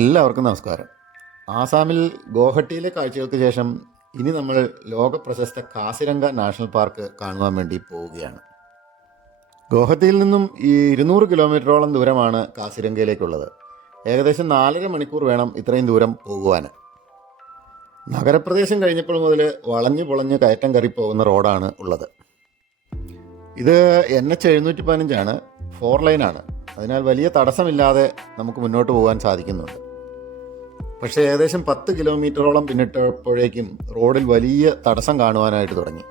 എല്ലാവർക്കും നമസ്കാരം. ആസാമിൽ ഗോഹട്ടിയിലെ കാഴ്ചകൾക്ക് ശേഷം ഇനി നമ്മൾ ലോകപ്രശസ്ത കാസിരംഗ നാഷണൽ പാർക്ക് കാണുവാൻ വേണ്ടി പോവുകയാണ്. ഗോഹട്ടിയിൽ നിന്നും 200 കിലോമീറ്ററോളം ദൂരമാണ് കാസിരംഗയിലേക്കുള്ളത്. ഏകദേശം 4.5 മണിക്കൂർ വേണം ഇത്രയും ദൂരം പോകുവാൻ. നഗരപ്രദേശം കഴിഞ്ഞപ്പോൾ മുതൽ വളഞ്ഞു പൊളഞ്ഞ് കയറ്റം കയറി പോകുന്ന റോഡാണ് ഉള്ളത്. ഇത് NH 715 4 ലൈനാണ്. അതിനാൽ വലിയ തടസ്സമില്ലാതെ നമുക്ക് മുന്നോട്ട് പോകാൻ സാധിക്കുന്നുണ്ട്. പക്ഷേ ഏകദേശം 10 കിലോമീറ്ററോളം പിന്നിട്ടപ്പോഴേക്കും റോഡിൽ വലിയ തടസ്സം കാണുവാനായിട്ട് തുടങ്ങി.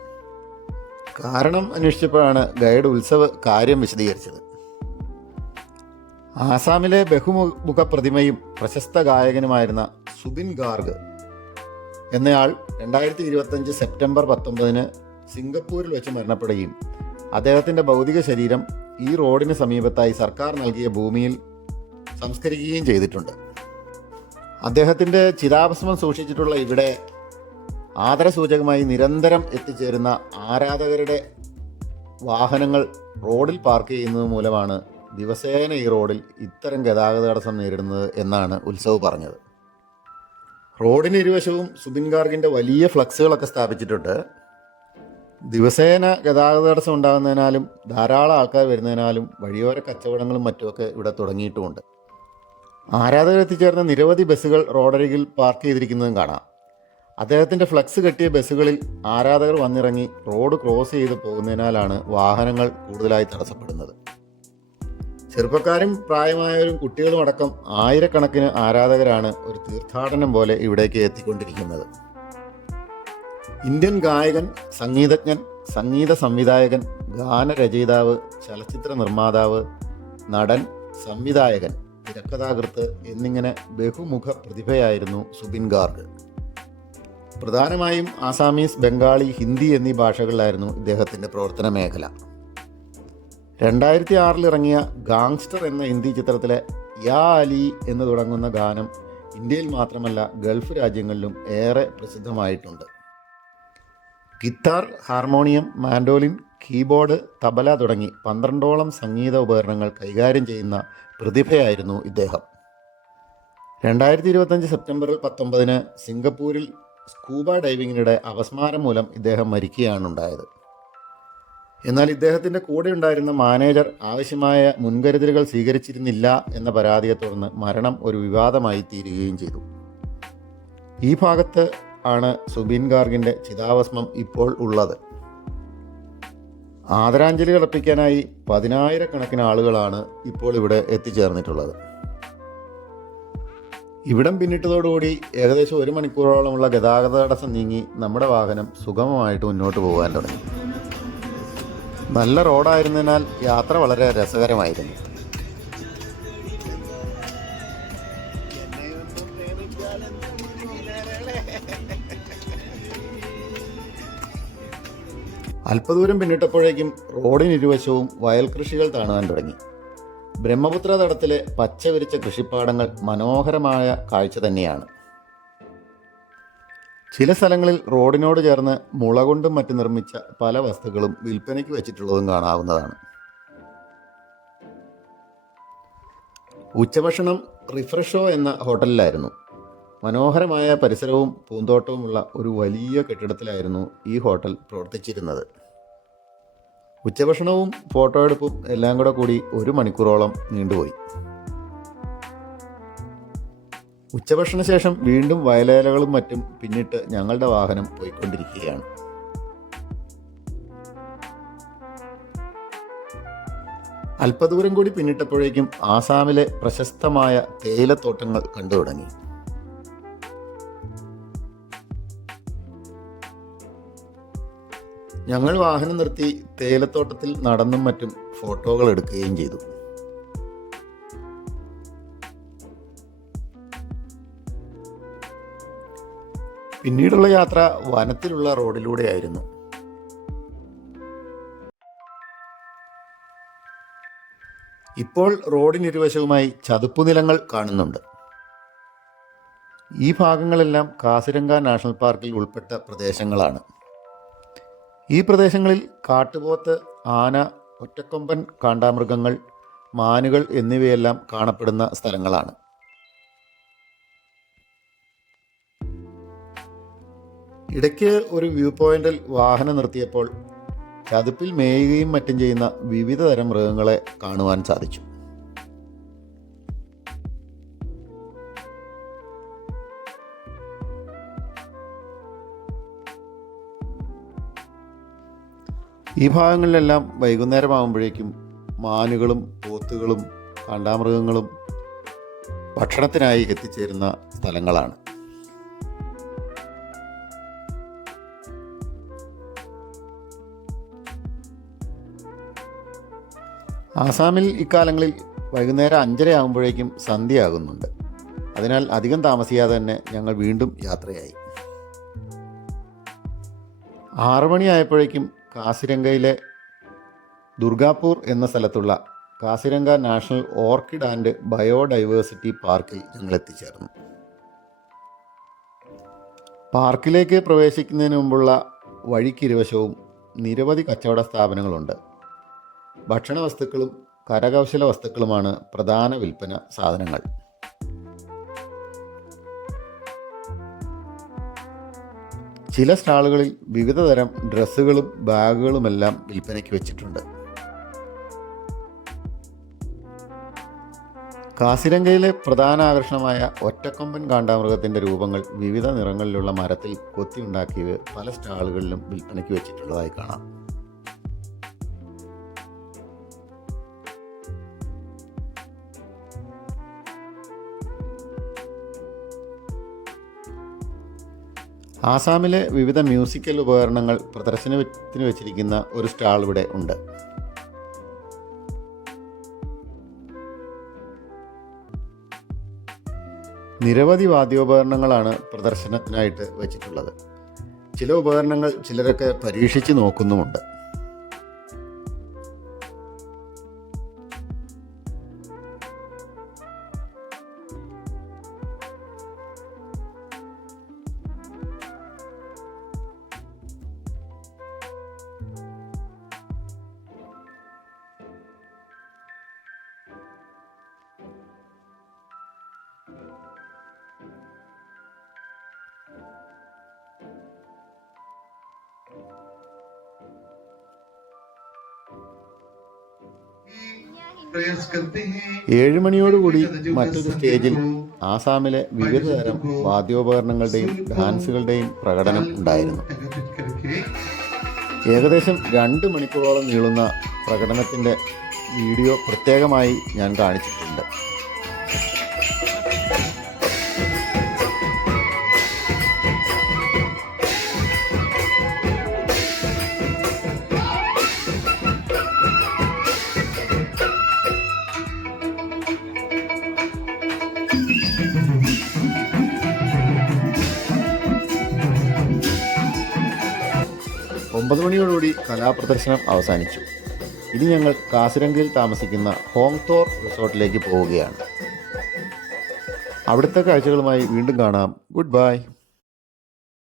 കാരണം അന്വേഷിച്ചപ്പോഴാണ് ഗൈഡ് ഉത്സവ് കാര്യം വിശദീകരിച്ചത്. ആസാമിലെ ബഹുമുഖ പ്രതിമയും പ്രശസ്ത ഗായകനുമായിരുന്ന സുബിൻ ഗാർഗ് എന്നയാൾ 2025 സെപ്റ്റംബർ 19 സിംഗപ്പൂരിൽ വെച്ച് മരണപ്പെടുകയും അദ്ദേഹത്തിൻ്റെ ഭൗതിക ശരീരം ഈ റോഡിന് സമീപത്തായി സർക്കാർ നൽകിയ ഭൂമിയിൽ സംസ്കരിക്കുകയും ചെയ്തിട്ടുണ്ട്. അദ്ദേഹത്തിൻ്റെ ചിതാഭസ്മം സൂക്ഷിച്ചിട്ടുള്ള ഇവിടെ ആദരസൂചകമായി നിരന്തരം എത്തിച്ചേരുന്ന ആരാധകരുടെ വാഹനങ്ങൾ റോഡിൽ പാർക്ക് ചെയ്യുന്നത് മൂലമാണ് ദിവസേന ഈ റോഡിൽ ഇത്തരം ഗതാഗത തടസ്സം നേരിടുന്നത് എന്നാണ് ഉത്സവ് പറഞ്ഞത്. റോഡിന് ഇരുവശവും സുബിൻ ഗാർഗിൻ്റെ വലിയ ഫ്ലക്സുകളൊക്കെ സ്ഥാപിച്ചിട്ടുണ്ട്. ദിവസേന ഗതാഗത തടസ്സം ഉണ്ടാകുന്നതിനാലും ധാരാളം ആൾക്കാർ വരുന്നതിനാലും വഴിയോര കച്ചവടങ്ങളും മറ്റുമൊക്കെ ഇവിടെ തുടങ്ങിയിട്ടുമുണ്ട്. ആരാധകർ എത്തിച്ചേർന്ന നിരവധി ബസ്സുകൾ റോഡരികിൽ പാർക്ക് ചെയ്തിരിക്കുന്നതും കാണാം. അദ്ദേഹത്തിൻ്റെ ഫ്ലക്സ് കെട്ടിയ ബസ്സുകളിൽ ആരാധകർ വന്നിറങ്ങി റോഡ് ക്രോസ് ചെയ്ത് പോകുന്നതിനാലാണ് വാഹനങ്ങൾ കൂടുതലായി തടസ്സപ്പെടുന്നത്. ചെറുപ്പക്കാരും പ്രായമായവരും കുട്ടികളും അടക്കം ആയിരക്കണക്കിന് ആരാധകരാണ് ഒരു തീർത്ഥാടനം പോലെ ഇവിടേക്ക് എത്തിക്കൊണ്ടിരിക്കുന്നത്. ഇന്ത്യൻ ഗായകൻ, സംഗീതജ്ഞൻ, സംഗീത സംവിധായകൻ, ഗാനരചയിതാവ്, ചലച്ചിത്ര നിർമ്മാതാവ്, നടൻ, സംവിധായകൻ, തിരക്കഥാകൃത്ത് എന്നിങ്ങനെ ബഹുമുഖ പ്രതിഭയായിരുന്നു സുബിൻ ഗാർഗ്. പ്രധാനമായും ആസാമീസ്, ബംഗാളി, ഹിന്ദി എന്നീ ഭാഷകളിലായിരുന്നു ഇദ്ദേഹത്തിൻ്റെ പ്രവർത്തന മേഖല. 2006 ഇറങ്ങിയ ഗാങ്സ്റ്റർ എന്ന ഹിന്ദി ചിത്രത്തിലെ യാ അലി എന്ന് തുടങ്ങുന്ന ഗാനം ഇന്ത്യയിൽ മാത്രമല്ല ഗൾഫ് രാജ്യങ്ങളിലും ഏറെ പ്രസിദ്ധമായിട്ടുണ്ട്. Guitar, harmonium, mandolin, keyboard, tabla തുടങ്ങി 12ഓളം സംഗീത ഉപകരണങ്ങൾ കൈകാര്യം ചെയ്യുന്ന പ്രതിഭയായിരുന്നു ഇദ്ദേഹം. 2025 സെപ്റ്റംബർ 19 സിംഗപ്പൂരിൽ സ്കൂബ ഡൈവിങ്ങിനിടെ അപസ്മാരം മൂലം ഇദ്ദേഹം മരിക്കുകയാണുണ്ടായത്. എന്നാൽ ഇദ്ദേഹത്തിൻ്റെ കൂടെ ഉണ്ടായിരുന്ന മാനേജർ ആവശ്യമായ മുൻകരുതലുകൾ സ്വീകരിച്ചിരുന്നില്ല എന്ന പരാതിയെ തുടർന്ന് മരണം ഒരു വിവാദമായി തീരുകയും ചെയ്തു. ഈ ഭാഗത്ത് ആണ് സുബിൻ ഗാർഗിൻ്റെ ചിതാഭസ്മം ഇപ്പോൾ ഉള്ളത്. ആദരാഞ്ജലി അർപ്പിക്കാനായി 10,000-കണക്കിന് ആളുകളാണ് ഇപ്പോൾ ഇവിടെ എത്തിച്ചേർന്നിട്ടുള്ളത്. ഇവിടം പിന്നിട്ടതോടുകൂടി ഏകദേശം 1 മണിക്കൂറോളമുള്ള ഗതാഗത തടസ്സം നീങ്ങി നമ്മുടെ വാഹനം സുഗമമായിട്ട് മുന്നോട്ട് പോകാൻ തുടങ്ങി. നല്ല റോഡായിരുന്നതിനാൽ യാത്ര വളരെ രസകരമായിരുന്നു. അല്പദൂരം പിന്നിട്ടപ്പോഴേക്കും റോഡിനിരുവശവും വയൽ കൃഷികൾ കാണുവാൻ തുടങ്ങി. ബ്രഹ്മപുത്ര തടത്തിലെ പച്ച വിരിച്ച കൃഷിപ്പാടങ്ങൾ മനോഹരമായ കാഴ്ച തന്നെയാണ്. ചില സ്ഥലങ്ങളിൽ റോഡിനോട് ചേർന്ന് മുള കൊണ്ടും മറ്റും നിർമ്മിച്ച പല വസ്തുക്കളും വിൽപ്പനയ്ക്ക് വെച്ചിട്ടുള്ളതും കാണാവുന്നതാണ്. ഉച്ചഭക്ഷണം റിഫ്രഷോ എന്ന ഹോട്ടലിലായിരുന്നു. മനോഹരമായ പരിസരവും പൂന്തോട്ടവുമുള്ള ഒരു വലിയ കെട്ടിടത്തിലായിരുന്നു ഈ ഹോട്ടൽ പ്രവർത്തിച്ചിരുന്നത്. ഉച്ചഭക്ഷണവും ഫോട്ടോ എടുപ്പും എല്ലാം കൂടി 1 മണിക്കൂറോളം നീണ്ടുപോയി. ഉച്ചഭക്ഷണ ശേഷം വീണ്ടും വയലേലകളും മറ്റും പിന്നിട്ട് ഞങ്ങളുടെ വാഹനം പോയിക്കൊണ്ടിരിക്കുകയാണ്. അല്പദൂരം കൂടി പിന്നിട്ടപ്പോഴേക്കും ആസാമിലെ പ്രശസ്തമായ തേയിലത്തോട്ടങ്ങൾ കണ്ടു തുടങ്ങി. ഞങ്ങൾ വാഹനം നിർത്തി തേയിലത്തോട്ടത്തിൽ നടന്നും മറ്റും ഫോട്ടോകൾ എടുക്കുകയും ചെയ്തു. പിന്നീടുള്ള യാത്ര വനത്തിലുള്ള റോഡിലൂടെയായിരുന്നു. ഇപ്പോൾ റോഡിനിരുവശവുമായി ചതുപ്പുനിലങ്ങൾ കാണുന്നുണ്ട്. ഈ ഭാഗങ്ങളെല്ലാം കാസിരംഗ നാഷണൽ പാർക്കിൽ ഉൾപ്പെട്ട പ്രദേശങ്ങളാണ്. ഈ പ്രദേശങ്ങളിൽ കാട്ടുപോത്ത്, ആന, ഒറ്റക്കൊമ്പൻ കാണ്ടാമൃഗങ്ങൾ, മാനുകൾ എന്നിവയെല്ലാം കാണപ്പെടുന്ന സ്ഥലങ്ങളാണ്. ഇടയ്ക്ക് ഒരു വ്യൂ പോയിന്റിൽ വാഹനം നിർത്തിയപ്പോൾ ചതുപ്പിൽ മേയുകയും മറ്റും ചെയ്യുന്ന വിവിധ തരം മൃഗങ്ങളെ കാണുവാൻ സാധിച്ചു. ഈ ഭാഗങ്ങളിലെല്ലാം വൈകുന്നേരമാകുമ്പോഴേക്കും മാനുകളും പോത്തുകളും കാണ്ടാമൃഗങ്ങളും ഭക്ഷണത്തിനായി എത്തിച്ചേരുന്ന സ്ഥലങ്ങളാണ്. ആസാമിൽ ഇക്കാലങ്ങളിൽ വൈകുന്നേരം 5:30 ആകുമ്പോഴേക്കും സന്ധ്യയാകുന്നുണ്ട്. അതിനാൽ അധികം താമസിയാതെ തന്നെ ഞങ്ങൾ വീണ്ടും യാത്രയായി. 6 മണിയായപ്പോഴേക്കും കാസിരംഗയിലെ ദുർഗാപൂർ എന്ന സ്ഥലത്തുള്ള Kaziranga national orchid and biodiversity പാർക്കിൽ ഞങ്ങൾ എത്തിച്ചേർന്നു. പാർക്കിലേക്ക് പ്രവേശിക്കുന്നതിന് മുമ്പുള്ള വഴിക്കിരുവശവും നിരവധി കച്ചവട സ്ഥാപനങ്ങളുണ്ട്. ഭക്ഷണ വസ്തുക്കളും കരകൗശല വസ്തുക്കളുമാണ് പ്രധാന വിൽപ്പന സാധനങ്ങൾ. ചില സ്റ്റാളുകളിൽ വിവിധ തരം ഡ്രസ്സുകളും ബാഗുകളുമെല്ലാം വിൽപ്പനയ്ക്ക് വെച്ചിട്ടുണ്ട്. കാസിരംഗയിലെ പ്രധാന ആകർഷണമായ ഒറ്റക്കൊമ്പൻ കാണ്ടാമൃഗത്തിൻ്റെ രൂപങ്ങൾ വിവിധ നിറങ്ങളിലുള്ള മരത്തിൽ കൊത്തിയുണ്ടാക്കിയത് പല സ്റ്റാളുകളിലും വിൽപ്പനയ്ക്ക് വെച്ചിട്ടുള്ളതായി കാണാം. ആസാമിലെ വിവിധ മ്യൂസിക്കൽ ഉപകരണങ്ങൾ പ്രദർശനത്തിന് വെച്ചിരിക്കുന്ന ഒരു സ്റ്റാൾ ഇവിടെ ഉണ്ട്. നിരവധി വാദ്യോപകരണങ്ങളാണ് പ്രദർശനത്തിനായിട്ട് വെച്ചിട്ടുള്ളത്. ചില ഉപകരണങ്ങൾ ചിലരൊക്കെ പരീക്ഷിച്ച് നോക്കുന്നുമുണ്ട്. ഏഴ് മണിയോടുകൂടി മറ്റൊരു സ്റ്റേജിൽ ആസാമിലെ വിവിധ തരം വാദ്യോപകരണങ്ങളുടെയും ഡാൻസുകളുടെയും പ്രകടനം ഉണ്ടായിരുന്നു. ഏകദേശം 2 മണിക്കൂറോളം നീളുന്ന പ്രകടനത്തിൻ്റെ വീഡിയോ പ്രത്യേകമായി ഞാൻ കാണിച്ചിട്ടുണ്ട്. ഒമ്പത് മണിയോടുകൂടി കലാപ്രദർശനം അവസാനിച്ചു. ഇനി ഞങ്ങൾ കാസിരംഗയിൽ താമസിക്കുന്ന ഹോങ്തോർ റിസോർട്ടിലേക്ക് പോവുകയാണ്. അവിടുത്തെ കാഴ്ചകളുമായി വീണ്ടും കാണാം. Good bye.